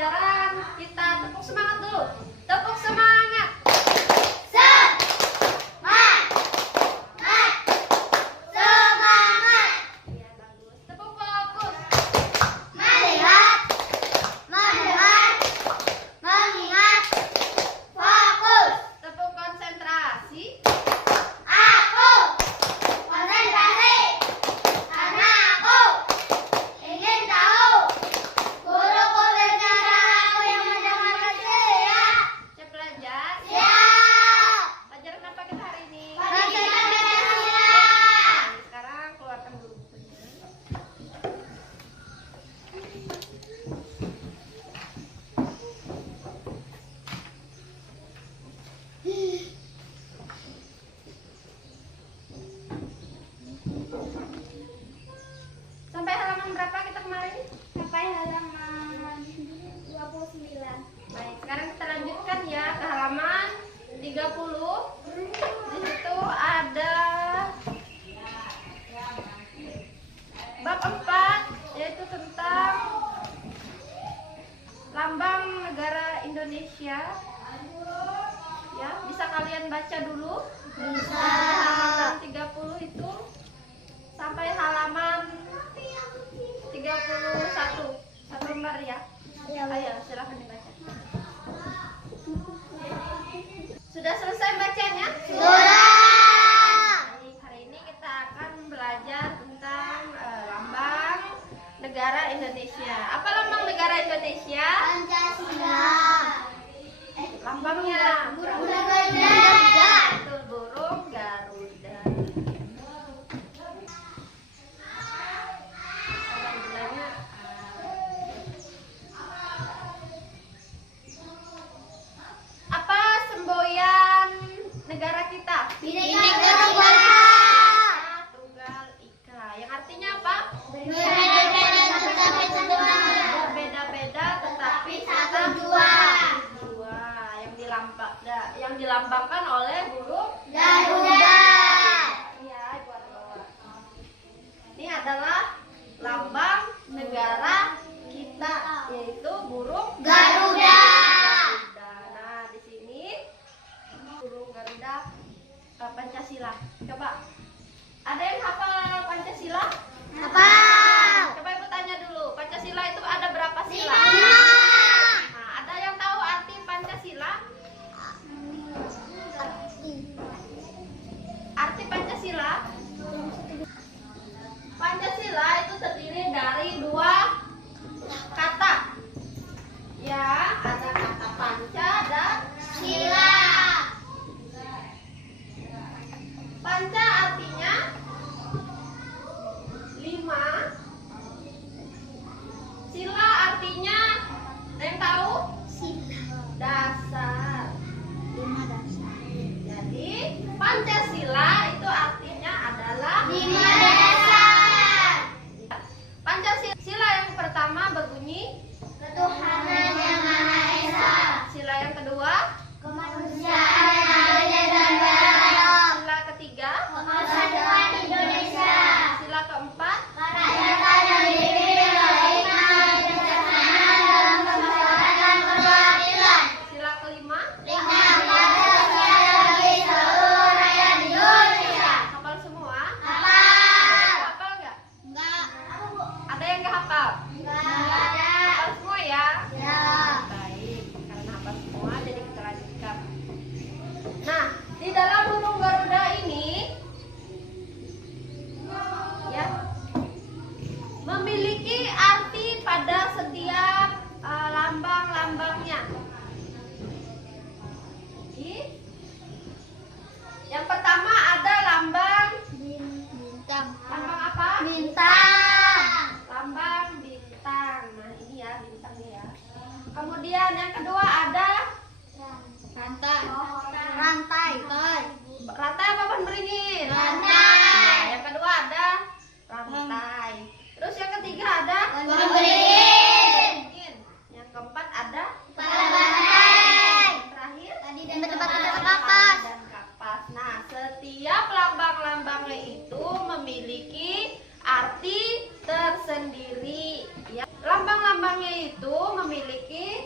pembelajaran. Kita tepuk semangat dulu. Tepuk semangat. Sampai halaman berapa kita kemarin? Sampai halaman 29. Baik, sekarang kita lanjutkan ya ke halaman 30. Di situ ada bab 4, yaitu tentang lambang negara Indonesia. Ya, bisa kalian baca dulu? Bisa. Halaman 30 itu sampai halaman 31. Satu lembar ya. Ayo, silahkan dibaca. Sudah selesai bacanya? Baik, hari ini kita akan belajar tentang lambang negara Indonesia. Apa lambang negara Indonesia? Pancasila. Lambangnya Burung Garuda. Betul, burung Garuda. Apa semboyan negara kita? Bhinneka Tunggal Ika. Tunggal Ika. Yang artinya apa? Berbeda-beda tetapi satu jua. Yang dilambangkan oleh burung Garuda. ya, buat bawah. Ini adalah lambang negara kita, yaitu burung Garuda. Nah, di sini burung Garuda Pancasila. Coba, ada yang hafal Pancasila? Apa? Coba ibu tanya dulu, Pancasila itu ada berapa sila? 5. Nah, ada yang tahu arti Pancasila? Arti Pancasila? Pancasila itu terdiri dari 2 kata. Ya, ada kata panca dan Sila. panca artinya 5. Sila artinya, ada yang tahu? Dasar. 5 dasar. Jadi Pancasila itu artinya adalah 5 dasar. Pancasila yang pertama berbunyi Ketuhanan yang Maha Esa. sila yang kedua, Kemanusiaan yang adil dan beradab. sila ketiga, Persatuan Indonesia. sila keempat, Kerakyatan yang dipimpin oleh hikmah, kebijaksanaan dalam kebesaran dan keadilan. sila kelima. Nikmat sosial bagi seluruh rakyat Indonesia. Hafal semua? Hafal. Hafal nggak? Enggak. Ada yang nggak hafal? Enggak ada. Hafal semua ya? Ya. Baik, karena hafal semua jadi kita lanjutkan. Nah, di dalam burung Garuda ini ya memiliki arti pada setiap lambang-lambangnya. Jadi, yang pertama ada lambang Bintang. lambang apa? Bintang. Lambang bintang. Nah, ini ya bintangnya ya. Kemudian yang kedua ada Rantai. Rantai. rantai apa pohon beringin? Rantai. Nah, yang kedua ada rantai. Terus yang ketiga ada Pohon beringin. Yang keempat ada Kepala banteng. terakhir Tadi dan tempat-tempat kapas. dan kapas. Nah, setiap lambang-lambangnya itu memiliki arti tersendiri. Ya. Lambang-lambangnya itu memiliki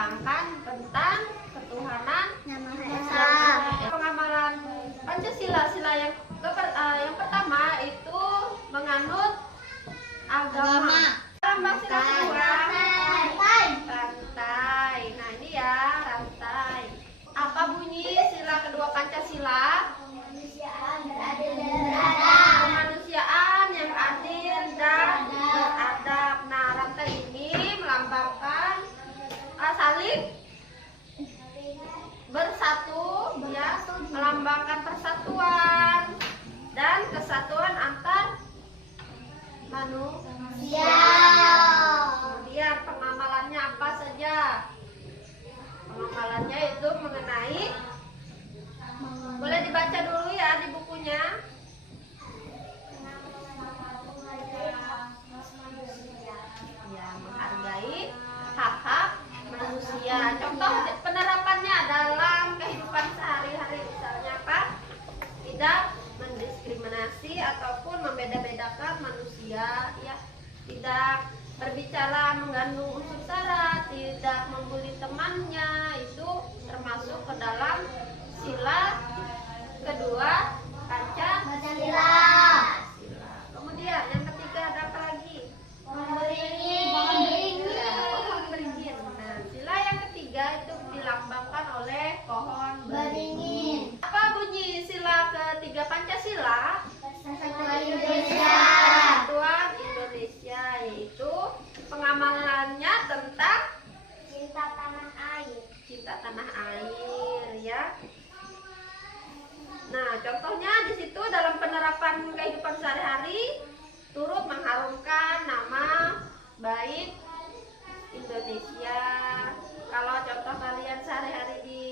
melambangkan tentang ketuhanan Nama Esa. Pengamalan Pancasila, yang pertama itu menganut agama. Lambang sila kedua rantai. Nah ini ya rantai. Apa bunyi sila kedua Pancasila? Kemanusiaan yang adil dan beradab. Nah rantai ini melambangkan saling bersatu, ya, melambangkan persatuan dan kesatuan antar manusia. Kemudian pengamalannya apa saja? Pengamalannya itu mengenai, boleh dibaca dulu ya di bukunya. Ya, menghargai hak-hak manusia. Contoh penerapannya dalam kehidupan sehari-hari misalnya apa? Tidak mendiskriminasi ataupun membeda-bedakan manusia, ya. Tidak berbicara menggandung unsur sara, tidak membuli temannya, itu termasuk ke dalam sila kedua Pancasila. Kemudian yang ketiga ada apa lagi? Pohon beringin. Nah, sila yang ketiga itu dilambangkan oleh pohon beringin. Apa bunyi sila ketiga Pancasila? Persatuan Indonesia, yaitu pengamalannya tentang cinta tanah air, ya. Nah, contohnya di situ dalam penerapan kehidupan sehari-hari turut mengharumkan nama baik Indonesia. Kalau contoh kalian sehari-hari di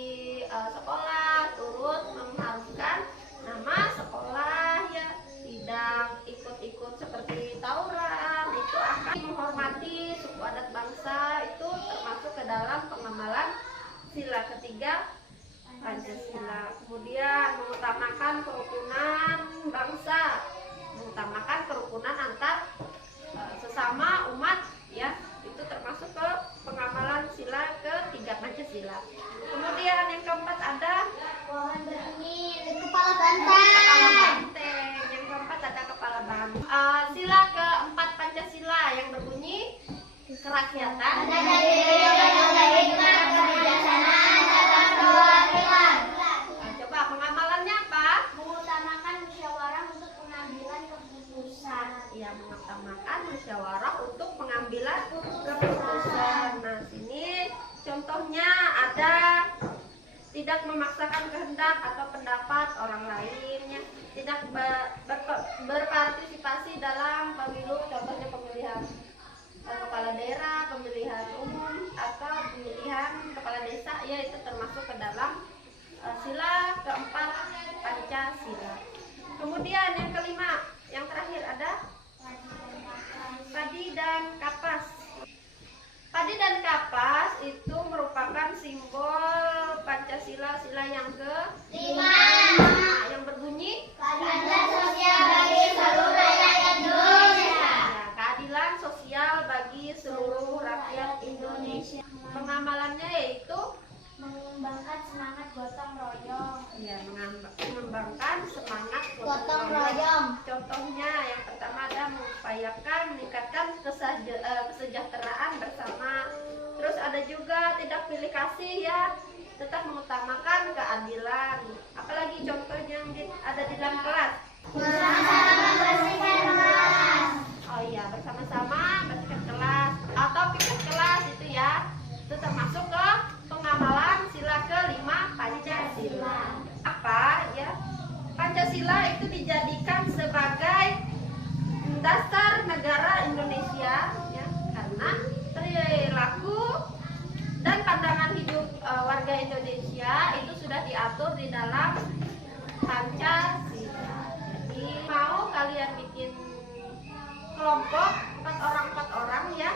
sekolah turut mengharumkan nama sekolah, ya. Tidak ikut-ikut seperti tawuran, itu akan menghormati suku adat bangsa, itu termasuk ke dalam pengamalan sila ketiga Pancasila. Kemudian mengutamakan kerukunan bangsa, mengutamakan kerukunan antar sesama umat, ya, itu termasuk ke pengamalan sila ketiga Pancasila. Kemudian yang keempat ada Pohon beringin, kepala banteng. Yang keempat ada kepala banteng. Sila keempat Pancasila yang berbunyi kerakyatan. Coba pengamalannya apa? Mengutamakan musyawarah untuk pengambilan keputusan. Ya, mengutamakan musyawarah untuk pengambilan keputusan. Nah, sini contohnya ada tidak memaksakan kehendak atau pendapat orang lainnya, tidak berpartisipasi dalam pemilu, contohnya pemilihan kepala daerah, pemilihan umum atau pemilihan kepala desa, ya, itu termasuk ke dalam sila keempat Pancasila. Kemudian yang kelima, yang terakhir ada padi dan kapas. Padi dan kapas itu merupakan simbol Pancasila, sila yang kelima, yang berbunyi Keadilan sosial bagi seluruh rakyat Indonesia. keadilan sosial bagi seluruh rakyat Indonesia. Pengamalannya yaitu Mengembangkan semangat gotong royong. ya, mengembangkan semangat Gotong royong. Contohnya yang pertama ada mengupayakan meningkatkan kesejahteraan bersama. Terus ada juga tidak pilih kasih, ya, tetap mengutamakan keadilan. Apalagi contohnya yang ada di dalam kelas. Bersama-sama membersihkan kelas. Oh iya, bersama-sama bersihkan kelas atau piket kelas, itu ya. Itu termasuk ke pengamalan sila kelima Pancasila. Apa, ya? Pancasila itu dijadikan sebagai dasar negara Indonesia, ya, karena perilaku dan pandangan hidup warga Indonesia itu sudah diatur di dalam Pancasila. Jadi mau kalian bikin kelompok 4 orang, ya,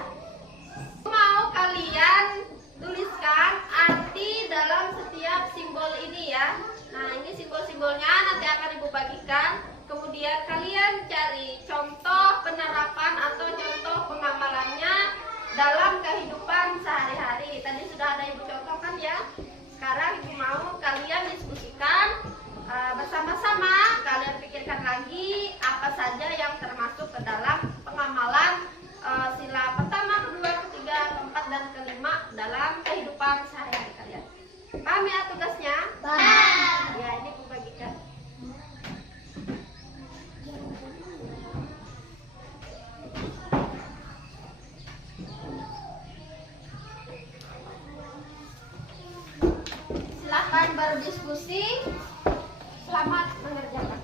mau kalian tuliskan arti dalam setiap simbol ini, ya. Nah, ini simbol-simbolnya nanti akan Ibu bagikan. Kemudian kalian cari contoh penerapan atau contoh pengamalannya dalam kehidupan sehari-hari. Tadi sudah ada Ibu contohkan ya. Sekarang Ibu mau kalian diskusikan bersama-sama. Kalian pikirkan lagi apa saja yang termasuk ke dalam pengamalan sila pertama, kedua, ketiga, keempat, dan kelima dalam kehidupan sehari-hari kalian. Paham ya tugasnya? Paham. Ya, ini Ibu bagikan. Silahkan berdiskusi. Selamat mengerjakan.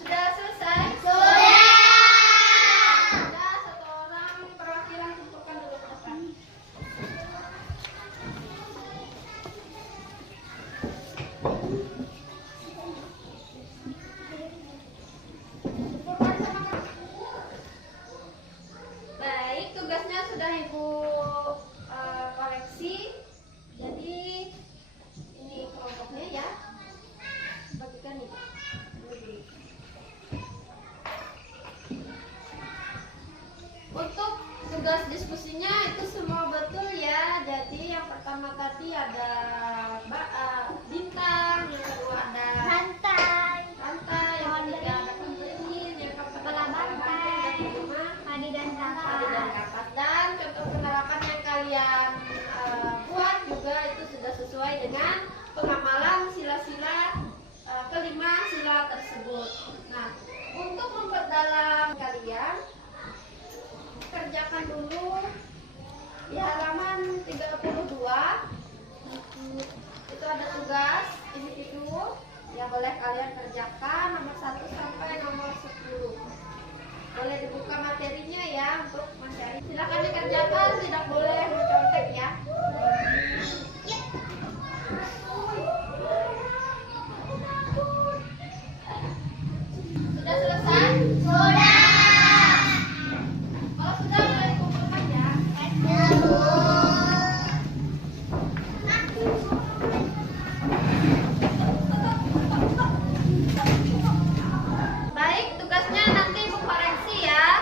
Sudah selesai? Sudah. Ada satu orang perwakilan kumpulkan dulu ke depan. Kumpulkan sama baik, tugasnya sudah Ibu koreksi. Jadi ini kelompoknya ya. Bagikan nih. Untuk tugas diskusinya itu semua betul ya. Jadi yang pertama tadi ada bintang, yang kedua ada Santai. rantai, yang ketiga ada penelin, yang keempat ada Bantai. yang kelima Padi dan tali dan kapas. kapas. Dan contoh penerapan yang kalian buat juga itu sudah sesuai dengan pengamalan sila-sila kelima sila tersebut. Nah, untuk memperdalam kalian kerjakan dulu di halaman 32. Itu ada tugas individu yang boleh kalian kerjakan nomor 1 sampai nomor 10. Boleh dibuka materinya ya untuk mencari. Silakan dikerjakan, tidak boleh mencontek ya. Sudah selesai? Sudah. Kalau sudah boleh dikumpulkan ya. Baik, tugasnya nanti Ibu koreksi ya.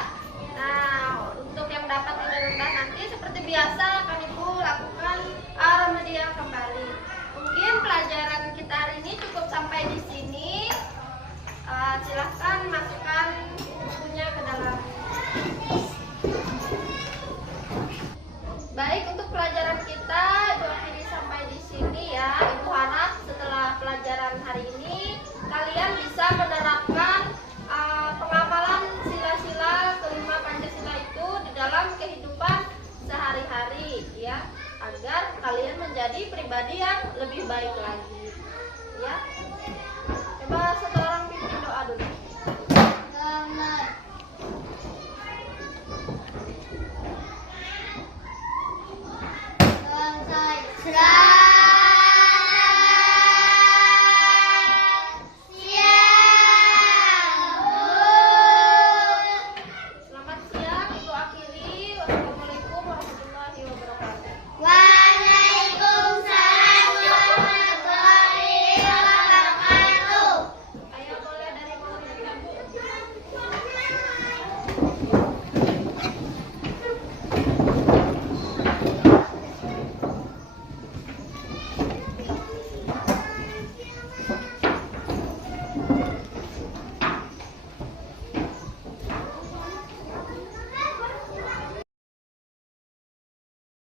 Nah, untuk yang dapat nilai rendah nanti seperti biasa akan Ibu lakukan remedial kembali. Mungkin pelajaran kita hari ini cukup sampai di sini. Silahkan masukkan bukunya ke dalam. Baik, untuk pelajaran kita Ibu akhiri sampai di sini ya. Ibu harap setelah pelajaran hari ini kalian bisa menerapkan pengamalan sila-sila kelima Pancasila itu di dalam kehidupan sehari-hari ya, agar kalian menjadi pribadi yang lebih baik lagi ya. Coba satu orang pimpin doa dulu. Selamat siang, Ibu akhiri. Wassalamualaikum warahmatullahi wabarakatuh. Waalaikumsalam warahmatullahi wabarakatuh. Ayo boleh dari Maulana Bu.